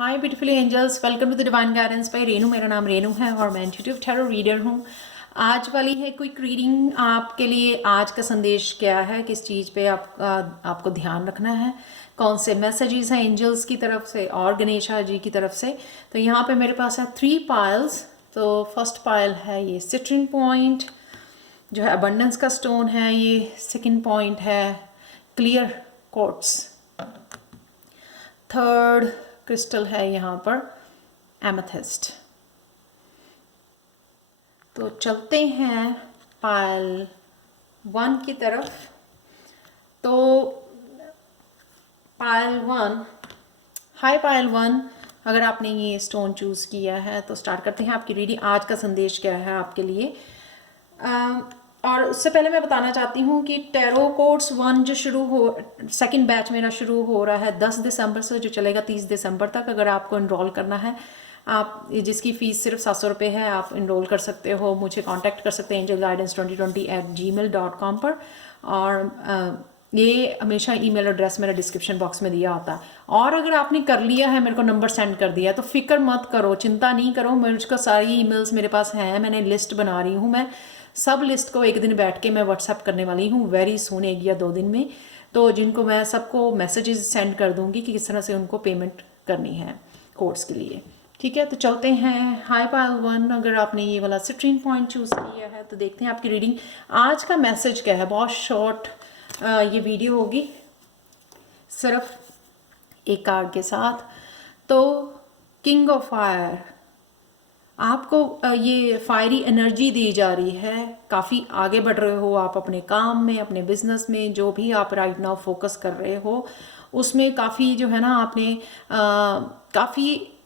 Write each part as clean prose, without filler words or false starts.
Hi beautiful angels, welcome to the divine guidance by Renu. मेरा नाम रेनू है और मैं इंट्यूटिव टैरो रीडर हूँ। आज वाली है क्विक रीडिंग आपके लिए। आज का संदेश क्या है, किस चीज़ पे आपको ध्यान रखना है, कौन से मैसेजेस हैं एंजल्स की तरफ से और गणेशा जी की तरफ से। तो यहाँ पे मेरे पास है 3 पाइल्स। तो फर्स्ट पाइल है ये सिट्रिन पॉइंट जो है अबंडेंस का स्टोन है। ये सेकंड पॉइंट है क्लियर क्वार्ट्ज। थर्ड क्रिस्टल है यहाँ पर एमेथिस्ट। तो चलते हैं पायल 1 की तरफ। तो पायल 1, हाय पायल 1, अगर आपने ये स्टोन चूज़ किया है तो स्टार्ट करते हैं आपकी रीडिंग। आज का संदेश क्या है आपके लिए। और उससे पहले मैं बताना चाहती हूँ कि टैरो कोर्स 1 जो सेकंड बैच मेरा शुरू हो रहा है 10 दिसंबर से, जो चलेगा 30 दिसंबर तक। अगर आपको इनरोल करना है, आप जिसकी फ़ीस सिर्फ 700 रुपये है, आप इनरोल कर सकते हो। मुझे कांटेक्ट कर सकते हैं angelguidance2020@gmail.com पर। और ये हमेशा ईमेल एड्रेस मेरा डिस्क्रिप्शन बॉक्स में दिया होता है। और अगर आपने कर लिया है, मेरे को नंबर सेंड कर दिया, तो फिक्र मत करो, चिंता नहीं करो। मुझको सारी ईमेल्स मेरे पास हैं, मैंने लिस्ट बना रही हूँ। मैं सब लिस्ट को एक दिन बैठ के मैं व्हाट्सएप करने वाली हूँ वेरी सून, 1 या 2 दिन में। तो जिनको मैं सबको मैसेजेस सेंड कर दूँगी कि किस तरह से उनको पेमेंट करनी है कोर्स के लिए। ठीक है, तो चलते हैं। हाय पायल 1, अगर आपने ये वाला सिट्रिन पॉइंट चूज़ किया है तो देखते हैं आपकी रीडिंग। आज का मैसेज क्या है। बहुत शॉर्ट ये वीडियो होगी, सिर्फ एक कार्ड के साथ। तो किंग ऑफ फायर, आपको ये फायरी एनर्जी दी जा रही है। काफ़ी आगे बढ़ रहे हो आप अपने काम में, अपने बिजनेस में, जो भी आप राइट नाउ फोकस कर रहे हो उसमें काफ़ी जो है ना आपने काफ़ी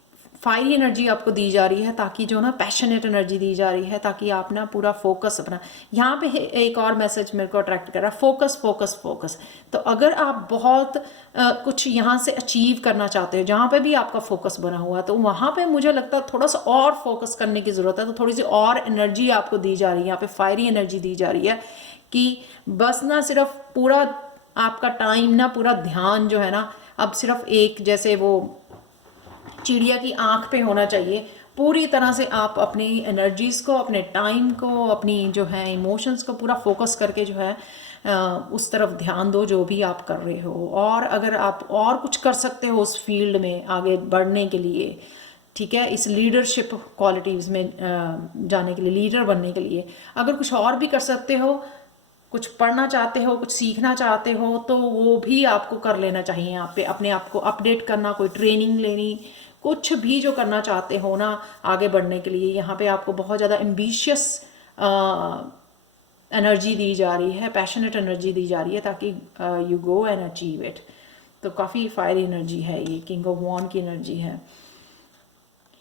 फायरी एनर्जी आपको दी जा रही है, ताकि जो ना पैशनेट एनर्जी दी जा रही है, ताकि आप ना पूरा फोकस अपना। यहाँ पे एक और मैसेज मेरे को अट्रैक्ट कर रहा है, फोकस फोकस फोकस। तो अगर आप बहुत कुछ यहाँ से अचीव करना चाहते हो, जहाँ पे भी आपका फोकस बना हुआ है, तो वहाँ पे मुझे लगता है थोड़ा सा और फोकस करने की ज़रूरत है। तो थोड़ी सी और एनर्जी आपको दी जा रही है, यहाँ पे फायरी एनर्जी दी जा रही है कि बस ना सिर्फ पूरा आपका टाइम ना, पूरा ध्यान जो है ना अब सिर्फ एक, जैसे वो चिड़िया की आंख पे होना चाहिए। पूरी तरह से आप अपनी एनर्जीज़ को, अपने टाइम को, अपनी जो है इमोशंस को पूरा फोकस करके जो है उस तरफ ध्यान दो जो भी आप कर रहे हो। और अगर आप और कुछ कर सकते हो उस फील्ड में आगे बढ़ने के लिए, ठीक है, इस लीडरशिप क्वालिटीज़ में जाने के लिए, लीडर बनने के लिए अगर कुछ और भी कर सकते हो, कुछ पढ़ना चाहते हो, कुछ सीखना चाहते हो, तो वो भी आपको कर लेना चाहिए। यहाँ पे अपने आप को अपडेट करना, कोई ट्रेनिंग लेनी, कुछ भी जो करना चाहते हो ना आगे बढ़ने के लिए, यहाँ पे आपको बहुत ज़्यादा एम्बिशियस एनर्जी दी जा रही है, पैशनेट एनर्जी दी जा रही है, ताकि you go and achieve it. तो काफ़ी फायर एनर्जी है, ये किंग ऑफ वॉन्ड की एनर्जी है।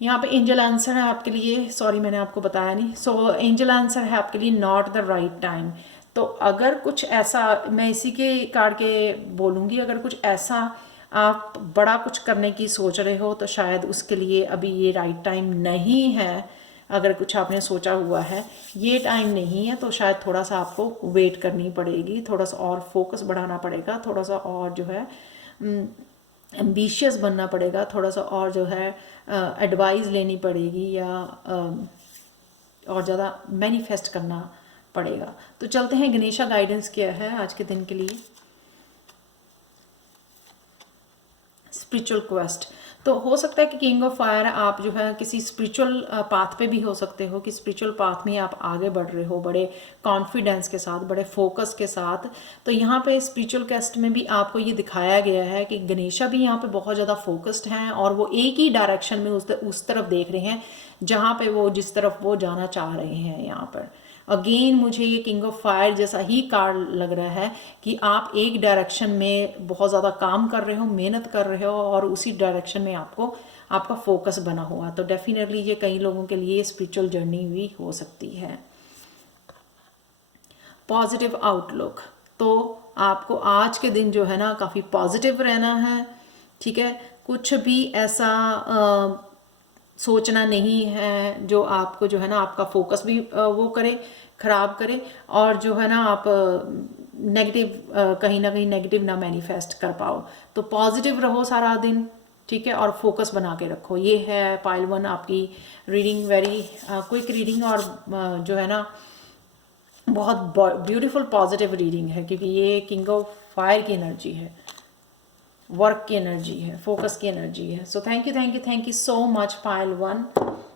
यहाँ पे एंजल आंसर है आपके लिए, सॉरी मैंने आपको बताया नहीं। सो एंजल आंसर है आपके लिए नॉट द राइट टाइम। तो अगर कुछ ऐसा, मैं इसी के कार्ड के बोलूँगी, अगर कुछ ऐसा आप बड़ा कुछ करने की सोच रहे हो तो शायद उसके लिए अभी ये राइट टाइम नहीं है। अगर कुछ आपने सोचा हुआ है, ये टाइम नहीं है, तो शायद थोड़ा सा आपको वेट करनी पड़ेगी, थोड़ा सा और फोकस बढ़ाना पड़ेगा, थोड़ा सा और जो है एम्बिशियस बनना पड़ेगा, थोड़ा सा और जो है एडवाइस लेनी पड़ेगी, या और ज़्यादा मैनिफेस्ट करना पड़ेगा। तो चलते हैं, गणेशा गाइडेंस क्या है आज के दिन के लिए। स्पिरिचुअल क्वेस्ट, तो हो सकता है कि किंग ऑफ फायर आप जो है किसी स्पिरिचुअल पाथ पे भी हो सकते हो, कि स्पिरिचुअल पाथ में आप आगे बढ़ रहे हो बड़े कॉन्फिडेंस के साथ, बड़े फोकस के साथ। तो यहाँ पे स्पिरिचुअल क्वेस्ट में भी आपको ये दिखाया गया है कि गणेशा भी यहाँ पे बहुत ज़्यादा फोकस्ड हैं, और वो एक ही डायरेक्शन में उस तरफ देख रहे हैं जहाँ पे वो, जिस तरफ वो जाना चाह रहे हैं। यहाँ पर अगेन मुझे ये किंग ऑफ फायर जैसा ही कार्ड लग रहा है कि आप एक डायरेक्शन में बहुत ज़्यादा काम कर रहे हो, मेहनत कर रहे हो, और उसी डायरेक्शन में आपका फोकस बना हुआ। तो डेफिनेटली ये कई लोगों के लिए स्पिरिचुअल जर्नी भी हो सकती है। पॉजिटिव आउटलुक, तो आपको आज के दिन जो है ना काफ़ी पॉजिटिव रहना है। ठीक है, कुछ भी ऐसा सोचना नहीं है जो आपको जो है ना आपका फोकस भी वो करे, ख़राब करे, और जो है ना आप नेगेटिव कहीं ना कहीं नेगेटिव ना मैनिफेस्ट कर पाओ। तो पॉजिटिव रहो सारा दिन, ठीक है, और फोकस बना के रखो। ये है पाइल 1 आपकी रीडिंग, वेरी क्विक रीडिंग, और जो है ना बहुत ब्यूटीफुल पॉजिटिव रीडिंग है, क्योंकि ये किंग ऑफ फायर की एनर्जी है, वर्क की एनर्जी है, फोकस की एनर्जी है। सो thank you so much pile 1।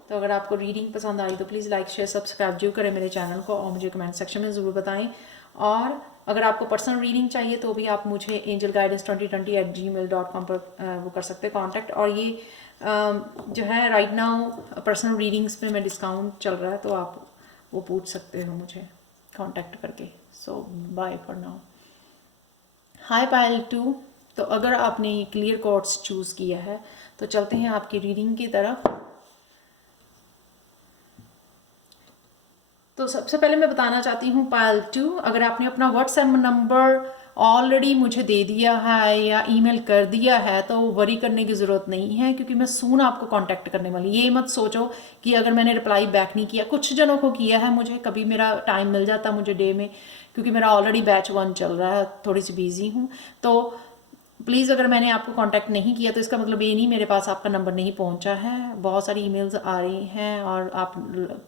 तो अगर आपको रीडिंग पसंद आई तो प्लीज़ लाइक शेयर सब्सक्राइब जरूर करें मेरे चैनल को, और मुझे कमेंट सेक्शन में ज़रूर बताएं। और अगर आपको पर्सनल रीडिंग चाहिए तो भी आप मुझे angelguidance2020@gmail.com पर वो कर सकते हैं कॉन्टैक्ट। और ये जो है राइट नाउ पर्सनल रीडिंग्स पे मैं डिस्काउंट चल रहा है, तो आप वो पूछ सकते हो मुझे कांटेक्ट करके। सो बाय फॉर नाउ। हाय पायल 2। तो अगर आपने क्लियर कोड्स चूज़ किया है तो चलते हैं आपकी रीडिंग की तरफ। तो सबसे पहले मैं बताना चाहती हूँ पायल 2, अगर आपने अपना व्हाट्सएप नंबर ऑलरेडी मुझे दे दिया है या ईमेल कर दिया है तो वरी करने की ज़रूरत नहीं है, क्योंकि मैं सून आपको कांटेक्ट करने वाली। ये मत सोचो कि अगर मैंने रिप्लाई बैक नहीं किया, कुछ जनों को किया है मुझे, कभी मेरा टाइम मिल जाता मुझे डे में, क्योंकि मेरा ऑलरेडी बैच 1 चल रहा है, थोड़ी सी बिजी हूँ। तो प्लीज़ अगर मैंने आपको कांटेक्ट नहीं किया तो इसका मतलब ये नहीं मेरे पास आपका नंबर नहीं पहुंचा है। बहुत सारी ईमेल्स आ रही हैं और आप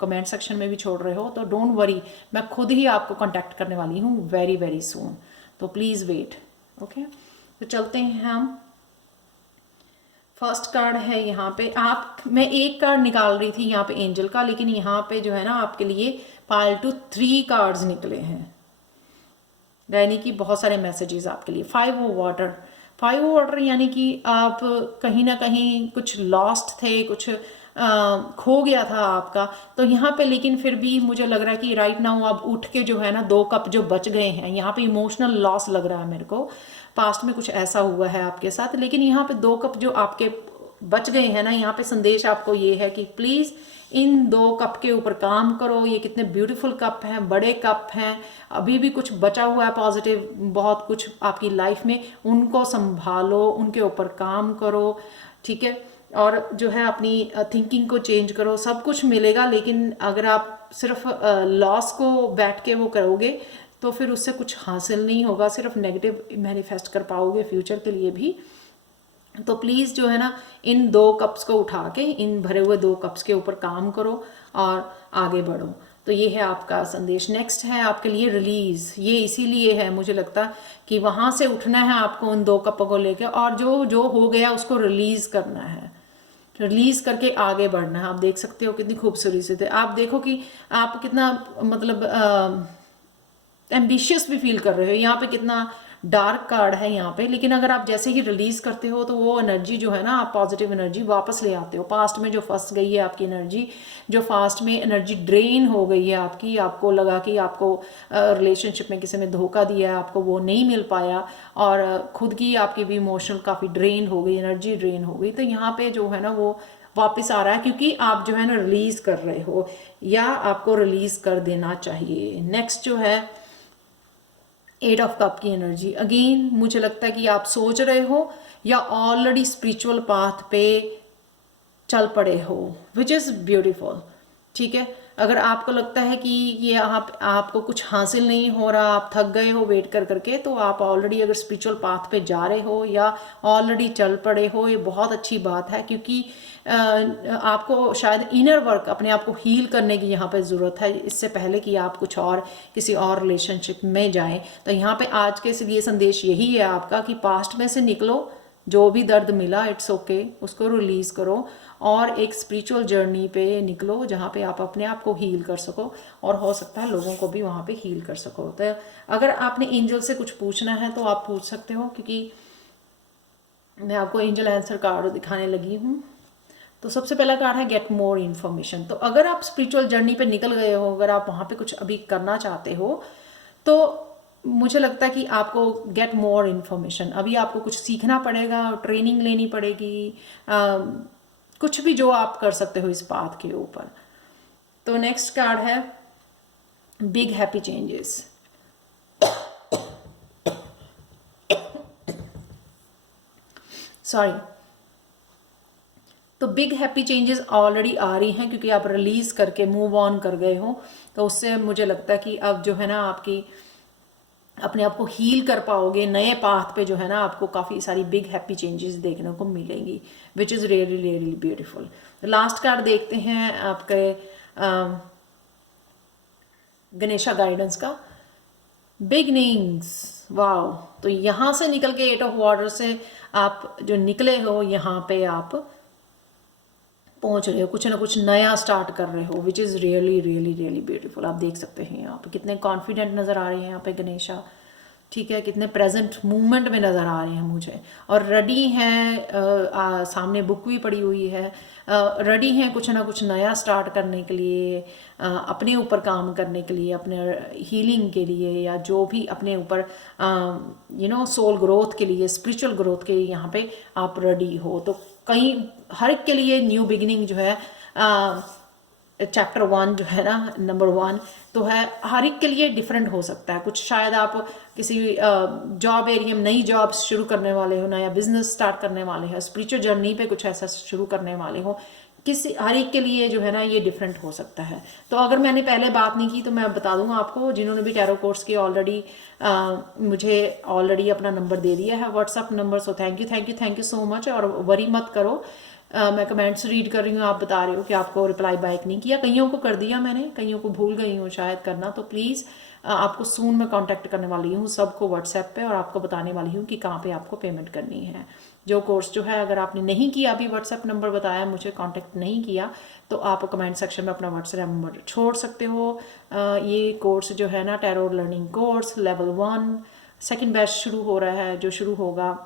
कमेंट सेक्शन में भी छोड़ रहे हो, तो डोंट वरी, मैं खुद ही आपको कांटेक्ट करने वाली हूँ वेरी वेरी सून। तो प्लीज़ वेट। ओके, तो चलते हैं हम। फर्स्ट कार्ड है यहाँ पे, मैं एक कार्ड निकाल रही थी यहाँ पे एंजल का, लेकिन यहाँ पे जो है ना आपके लिए पाइल 2 3 कार्ड्स निकले हैं, यानी कि बहुत सारे मैसेजेस आपके लिए। 5 वाटर, 5 वाटर यानी कि आप कहीं ना कहीं कुछ लॉस्ट थे, कुछ खो गया था आपका। तो यहाँ पे लेकिन फिर भी मुझे लग रहा है कि राइट नाउ आप उठ के जो है ना 2 कप जो बच गए हैं, यहाँ पे इमोशनल लॉस लग रहा है मेरे को, पास्ट में कुछ ऐसा हुआ है आपके साथ, लेकिन यहाँ पे 2 कप जो आपके बच गए हैं ना, यहाँ पे संदेश आपको ये है कि प्लीज़ इन 2 कप के ऊपर काम करो। ये कितने ब्यूटीफुल कप हैं, बड़े कप हैं, अभी भी कुछ बचा हुआ है पॉजिटिव, बहुत कुछ आपकी लाइफ में, उनको संभालो, उनके ऊपर काम करो, ठीक है। और जो है अपनी थिंकिंग को चेंज करो, सब कुछ मिलेगा, लेकिन अगर आप सिर्फ लॉस को बैठ के वो करोगे तो फिर उससे कुछ हासिल नहीं होगा, सिर्फ नेगेटिव मैनिफेस्ट कर पाओगे फ्यूचर के लिए भी। तो प्लीज़ जो है ना इन 2 कप्स को उठा के, इन भरे हुए 2 कप्स के ऊपर काम करो और आगे बढ़ो। तो ये है आपका संदेश। नेक्स्ट है आपके लिए रिलीज़। ये इसीलिए है मुझे लगता कि वहाँ से उठना है आपको उन 2 कपों को लेकर, और जो जो हो गया उसको रिलीज़ करना है, रिलीज़ करके आगे बढ़ना है। आप देख सकते हो कितनी खूबसूरती से थे, आप देखो कि आप कितना मतलब एम्बिशियस भी फील कर रहे हो। यहाँ पे कितना डार्क कार्ड है यहाँ पे, लेकिन अगर आप जैसे ही रिलीज करते हो तो वो एनर्जी जो है ना, आप पॉजिटिव एनर्जी वापस ले आते हो। पास्ट में जो फंस गई है आपकी एनर्जी, जो फास्ट में एनर्जी ड्रेन हो गई है आपकी, आपको लगा कि आपको रिलेशनशिप में किसी ने धोखा दिया है, आपको वो नहीं मिल पाया, और खुद की आपकी भी इमोशनल काफ़ी ड्रेन हो गई, एनर्जी ड्रेन हो गई, तो यहाँ पे जो है ना वो वापस आ रहा है, क्योंकि आप जो है ना रिलीज कर रहे हो, या आपको रिलीज कर देना चाहिए। नेक्स्ट जो है 8 ऑफ कप की एनर्जी। अगेन मुझे लगता है कि आप सोच रहे हो या ऑलरेडी स्पिरिचुअल पाथ पे चल पड़े हो, विच इज़ ब्यूटीफुल, ठीक है। अगर आपको लगता है कि ये आपको कुछ हासिल नहीं हो रहा, आप थक गए हो वेट कर करके, तो आप ऑलरेडी अगर स्पिरिचुअल पाथ पे जा रहे हो या ऑलरेडी चल पड़े हो, ये बहुत अच्छी बात है, क्योंकि आपको शायद इनर वर्क, अपने आप को हील करने की यहाँ पे ज़रूरत है, इससे पहले कि आप कुछ और किसी और रिलेशनशिप में जाएं। तो यहाँ पे आज के लिए संदेश यही है आपका कि पास्ट में से निकलो, जो भी दर्द मिला इट्स ओके, उसको रिलीज़ करो और एक स्पिरिचुअल जर्नी पे निकलो, जहाँ पे आप अपने आप को हील कर सको, और हो सकता है लोगों को भी वहाँ पे हील कर सको। तो अगर आपने एंजल से कुछ पूछना है तो आप पूछ सकते हो, क्योंकि मैं आपको एंजल आंसर कार्ड दिखाने लगी हूँ। तो सबसे पहला कार्ड है गेट मोर इन्फॉर्मेशन। तो अगर आप स्पिरिचुअल जर्नी पे निकल गए हो, अगर आप वहाँ पे कुछ अभी करना चाहते हो, तो मुझे लगता है कि आपको गेट मोर इन्फॉर्मेशन, अभी आपको कुछ सीखना पड़ेगा, ट्रेनिंग लेनी पड़ेगी, कुछ भी जो आप कर सकते हो इस पाथ के ऊपर। तो नेक्स्ट कार्ड है बिग हैप्पी चेंजेस। सॉरी, तो बिग हैप्पी चेंजेस ऑलरेडी आ रही हैं, क्योंकि आप रिलीज करके मूव ऑन कर गए हो, तो उससे मुझे लगता है कि अब जो है ना आपकी अपने आप को हील कर पाओगे, नए पाथ पे जो है ना आपको काफ़ी सारी बिग हैप्पी चेंजेस देखने को मिलेंगी, which is really really beautiful. Last card देखते हैं आपके गणेशा गाइडेंस का, बिगनिंग्स। वाओ, तो यहाँ से निकल के 8 ऑफ वाटर से आप जो निकले हो, यहाँ पे आप पहुँच रहे हो, कुछ ना कुछ नया स्टार्ट कर रहे हो, which is really really really beautiful. आप देख सकते हैं यहाँ पे कितने कॉन्फिडेंट नज़र आ रहे हैं यहाँ पे गणेशा, ठीक है, कितने प्रेजेंट मूवमेंट में नज़र आ रहे हैं मुझे, और रेडी हैं, सामने बुक भी पड़ी हुई है, रेडी हैं कुछ ना कुछ नया स्टार्ट करने के लिए, अपने ऊपर काम करने के लिए, अपने हीलिंग के लिए, या जो भी अपने ऊपर सोल ग्रोथ के लिए, स्पिरिचुअल ग्रोथ के लिए यहाँ पे आप रेडी हो। तो कहीं हर एक के लिए न्यू बिगिनिंग जो है, चैप्टर 1 जो है ना, नंबर 1 तो है, हर एक के लिए डिफरेंट हो सकता है। कुछ शायद आप किसी जॉब एरिया में नई जॉब शुरू करने वाले हो, नया बिजनेस स्टार्ट करने वाले हो, स्पिरिचुअल जर्नी पे कुछ ऐसा शुरू करने वाले हो, किसी हर एक के लिए जो है ना ये डिफरेंट हो सकता है। तो अगर मैंने पहले बात नहीं की तो मैं बता दूं आपको, जिन्होंने भी टैरो कोर्स की ऑलरेडी मुझे ऑलरेडी अपना नंबर दे दिया है, WhatsApp number. So thank you so much, और वरी मत करो, मैं कमेंट्स रीड कर रही हूँ, आप बता रहे हो कि आपको रिप्लाई बैक नहीं किया, कईयों को कर दिया मैंने, कईयों को भूल गई हूँ शायद करना। तो प्लीज़ आपको सून मैं कांटेक्ट करने वाली हूँ सबको व्हाट्सएप पे, और आपको बताने वाली हूँ कि कहाँ पे आपको पेमेंट करनी है। जो कोर्स जो है, अगर आपने नहीं किया, अभी व्हाट्सएप नंबर बताया, मुझे कांटेक्ट नहीं किया, तो आप कमेंट सेक्शन में अपना व्हाट्सएप नंबर छोड़ सकते हो। ये कोर्स जो है ना, tarot learning course level 1 second batch शुरू हो रहा है, जो शुरू होगा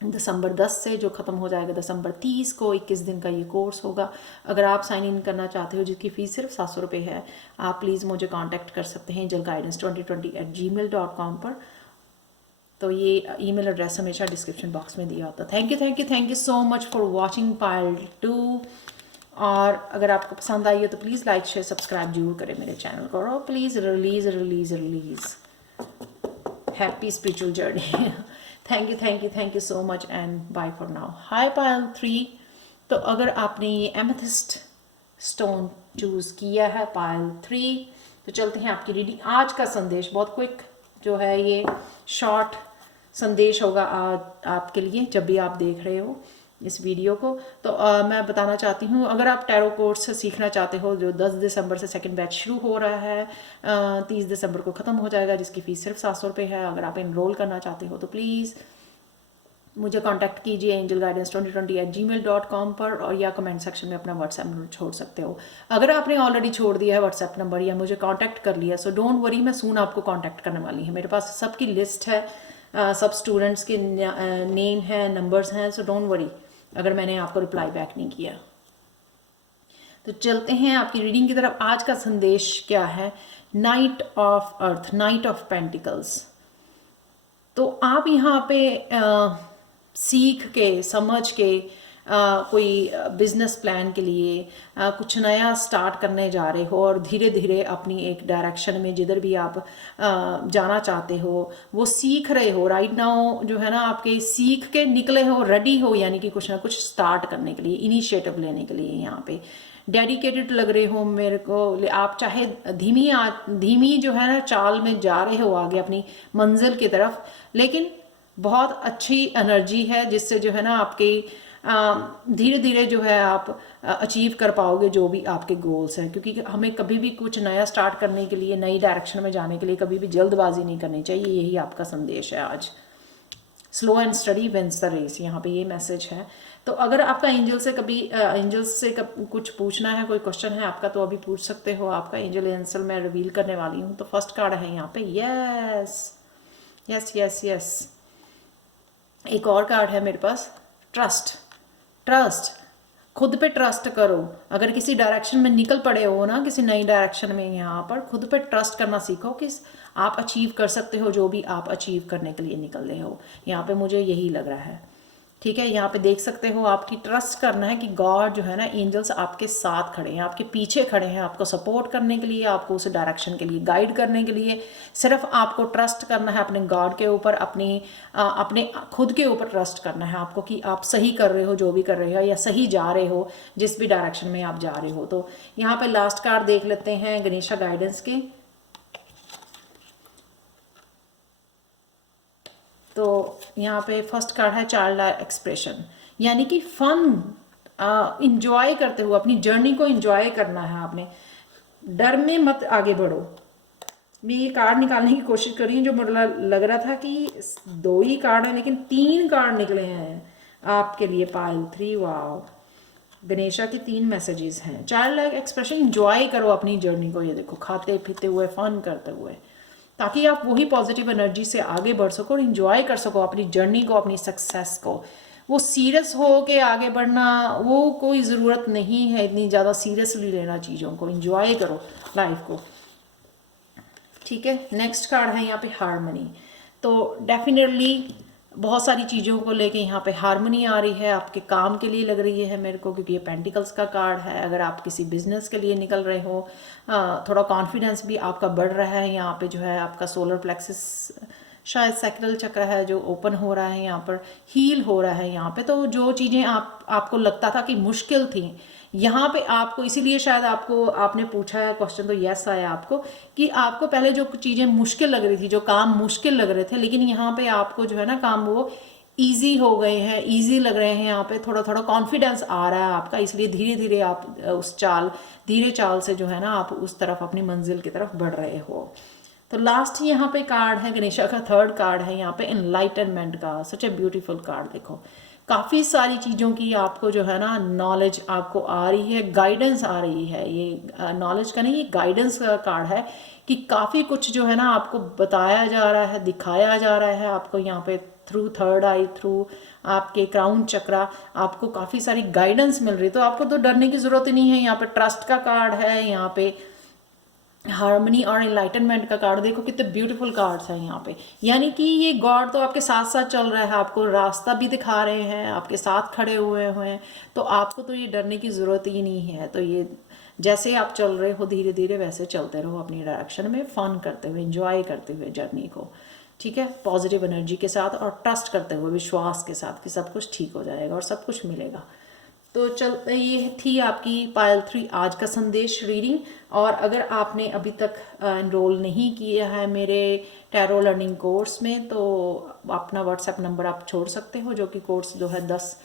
दिसंबर 10 से, जो ख़त्म हो जाएगा दिसंबर 30 को। 21 दिन का ये कोर्स होगा। अगर आप साइन इन करना चाहते हो, जिसकी फ़ीस सिर्फ 700 रुपये है, आप प्लीज़ मुझे कांटेक्ट कर सकते हैं angelguidance2020@gmail.com पर। तो ये ईमेल एड्रेस हमेशा डिस्क्रिप्शन बॉक्स में दिया होता है। Thank you so much for watching pile 2। और अगर आपको पसंद आई हो तो प्लीज़ लाइक शेयर सब्सक्राइब जरूर करें मेरे चैनल को, और please release happy spiritual journey. Thank you so much, and bye for now. Hi Payal 3। तो अगर आपने ये एमेथिस्ट स्टोन चूज़ किया है, पायल 3, तो चलते हैं आपकी रीडिंग। आज का संदेश बहुत क्विक जो है, ये शॉर्ट संदेश होगा आज आपके लिए, जब भी आप देख रहे हो इस वीडियो को। तो मैं बताना चाहती हूँ, अगर आप टैरो कोर्स सीखना चाहते हो, जो 10 दिसंबर से सेकंड बैच शुरू हो रहा है, 30 दिसंबर को ख़त्म हो जाएगा, जिसकी फ़ीस सिर्फ 700 रुपये है। अगर आप इनरोल करना चाहते हो तो प्लीज़ मुझे कांटेक्ट कीजिए angelguidance2020@gmail.com पर, और या कमेंट सेक्शन में अपना व्हाट्सएप नंबर छोड़ सकते हो। अगर आपने ऑलरेडी छोड़ दिया है व्हाट्सएप नंबर या मुझे कांटेक्ट कर लिया, सो डोंट वरी, मैं सून आपको कांटेक्ट करने वाली है। मेरे पास सबकी लिस्ट है, सब स्टूडेंट्स के नेम है, नंबर्स हैं, सो डोंट वरी अगर मैंने आपको रिप्लाई बैक नहीं किया। तो चलते हैं आपकी रीडिंग की तरफ। आज का संदेश क्या है? Night of earth, night of pentacles. तो आप यहाँ पे सीख के, समझ के, कोई बिजनेस प्लान के लिए कुछ नया स्टार्ट करने जा रहे हो, और धीरे धीरे अपनी एक डायरेक्शन में जिधर भी आप जाना चाहते हो वो सीख रहे हो। राइट नाउ जो है ना, आपके सीख के निकले हो, रेडी हो, यानी कि कुछ ना कुछ स्टार्ट करने के लिए, इनिशिएटिव लेने के लिए यहाँ पे डेडिकेटेड लग रहे हो मेरे को। आप चाहे धीमी जो है ना चाल में जा रहे हो आगे अपनी मंजिल की तरफ, लेकिन बहुत अच्छी एनर्जी है, जिससे जो है ना आपके धीरे धीरे जो है आप अचीव कर पाओगे जो भी आपके गोल्स हैं। क्योंकि हमें कभी भी कुछ नया स्टार्ट करने के लिए, नई डायरेक्शन में जाने के लिए कभी भी जल्दबाजी नहीं करनी चाहिए। यही आपका संदेश है आज। Slow and steady wins the race, यहाँ पे ये मैसेज है। तो अगर आपका एंजल से कभी कुछ पूछना है, कोई क्वेश्चन है आपका, तो अभी पूछ सकते हो। आपका एंजल आंसर मैं रिवील करने वाली हूँ। तो फर्स्ट कार्ड है यहाँ पे, यस यस यस यस। एक और कार्ड है मेरे पास, ट्रस्ट। खुद पे ट्रस्ट करो। अगर किसी डायरेक्शन में निकल पड़े हो ना, किसी नई डायरेक्शन में, यहाँ पर खुद पे ट्रस्ट करना सीखो कि आप अचीव कर सकते हो जो भी आप अचीव करने के लिए निकल रहे हो। यहाँ पे मुझे यही लग रहा है, ठीक है। यहाँ पे देख सकते हो, आपकी ट्रस्ट करना है कि गॉड जो है ना, एंजल्स आपके साथ खड़े हैं, आपके पीछे खड़े हैं, आपको सपोर्ट करने के लिए, आपको उस डायरेक्शन के लिए गाइड करने के लिए। सिर्फ आपको ट्रस्ट करना है अपने गॉड के ऊपर, अपने खुद के ऊपर ट्रस्ट करना है आपको कि आप सही कर रहे हो जो भी कर रहे हो, या सही जा रहे हो जिस भी डायरेक्शन में आप जा रहे हो। तो यहाँ पे लास्ट कार्ड देख लेते हैं गणेशा गाइडेंस के। यहाँ पे फर्स्ट कार्ड है चाइल्ड एक्सप्रेशन, यानी कि फन इंजॉय करते हुए अपनी जर्नी को इंजॉय करना है आपने, डर में मत आगे बढ़ो। मैं ये कार्ड निकालने की कोशिश कर रही हूँ, जो मतलब लग रहा था कि 2 ही कार्ड हैं लेकिन 3 कार्ड निकले हैं आपके लिए पायल 3। वाओ, गणेशा के 3 मैसेजेस हैं। चाइल्ड लाइक एक्सप्रेशन, इंजॉय करो अपनी जर्नी को, ये देखो खाते पीते हुए फन करते हुए, ताकि आप वही पॉजिटिव एनर्जी से आगे बढ़ सको और इंजॉय कर सको अपनी जर्नी को, अपनी सक्सेस को। वो सीरियस हो के आगे बढ़ना, वो कोई ज़रूरत नहीं है इतनी ज़्यादा सीरियसली लेना चीज़ों को, इंजॉय करो लाइफ को, ठीक है। नेक्स्ट कार्ड है यहाँ पे हारमनी। तो डेफिनेटली बहुत सारी चीज़ों को लेके यहाँ पे हारमनी आ रही है, आपके काम के लिए लग रही है मेरे को, क्योंकि ये पेंटिकल्स का कार्ड है। अगर आप किसी बिजनेस के लिए निकल रहे हो, थोड़ा कॉन्फिडेंस भी आपका बढ़ रहा है। यहाँ पे जो है आपका सोलर प्लेक्सिस, शायद सैक्रल चक्र है जो ओपन हो रहा है, यहाँ पर हील हो रहा है यहाँ पे। तो जो चीज़ें आपको लगता था कि मुश्किल थी, यहाँ पे आपको, इसीलिए शायद आपको, आपने पूछा है क्वेश्चन तो यस आया आपको, कि आपको पहले जो चीज़ें मुश्किल लग रही थी, जो काम मुश्किल लग रहे थे, लेकिन यहाँ पे आपको जो है ना काम वो ईजी हो गए हैं, ईजी लग रहे हैं। यहाँ पे थोड़ा थोड़ा कॉन्फिडेंस आ रहा है आपका, इसलिए धीरे धीरे आप धीरे चाल से जो है ना आप उस तरफ, अपनी मंजिल की तरफ बढ़ रहे हो। तो लास्ट यहाँ पे कार्ड है गणेशा का 3rd कार्ड है यहाँ पे एनलाइटनमेंट का। सच ए ब्यूटीफुल कार्ड, देखो काफ़ी सारी चीज़ों की आपको जो है ना नॉलेज आपको आ रही है, गाइडेंस आ रही है। ये नॉलेज का नहीं, ये गाइडेंस का कार्ड है कि काफ़ी कुछ जो है ना आपको बताया जा रहा है, दिखाया जा रहा है आपको यहाँ पे थ्रू 3rd आई, थ्रू आपके क्राउन चक्रा, आपको काफ़ी सारी गाइडेंस मिल रही है। तो आपको तो डरने की ज़रूरत ही नहीं है। यहाँ पे ट्रस्ट का कार्ड है, यहाँ पे हार्मनी और एनलाइटनमेंट का कार्ड, देखो कितने ब्यूटीफुल कार्ड्स हैं यहाँ पे। यानी कि ये गॉड तो आपके साथ साथ चल रहा है, आपको रास्ता भी दिखा रहे हैं, आपके साथ खड़े हुए हैं। तो आपको तो ये डरने की ज़रूरत ही नहीं है। तो ये जैसे आप चल रहे हो धीरे धीरे वैसे चलते रहो अपनी डायरेक्शन में, फन करते हुए, इंजॉय करते हुए जर्नी को, ठीक है, पॉजिटिव एनर्जी के साथ और ट्रस्ट करते हुए, विश्वास के साथ कि सब कुछ ठीक हो जाएगा और सब कुछ मिलेगा। तो चल, ये थी आपकी पायल 3 आज का संदेश रीडिंग। और अगर आपने अभी तक इनरोल नहीं किया है मेरे टैरो लर्निंग कोर्स में, तो अपना व्हाट्सएप नंबर आप छोड़ सकते हो, जो कि कोर्स जो है 10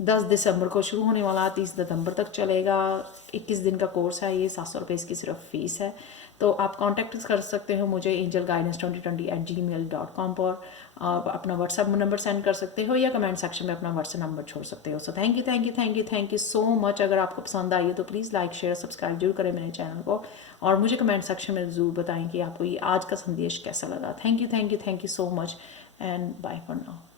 दिसंबर को शुरू होने वाला, 30 दिसंबर तक चलेगा। 21 दिन का कोर्स है ये, 700 रुपये इसकी सिर्फ फीस है। तो आप कांटेक्ट कर सकते हो मुझे angelguidance2020@gmail.com पर। आप अपना व्हाट्सएप नंबर सेंड कर सकते हो या कमेंट सेक्शन में अपना व्हाट्सएप नंबर छोड़ सकते हो। सो थैंक यू सो मच। अगर आपको पसंद आई हो तो प्लीज़ लाइक शेयर सब्सक्राइब जरूर करें मेरे चैनल को, और मुझे कमेंट सेक्शन में ज़रूर बताएं कि आपको ये आज का संदेश कैसा लगा। Thank you so much and bye for now.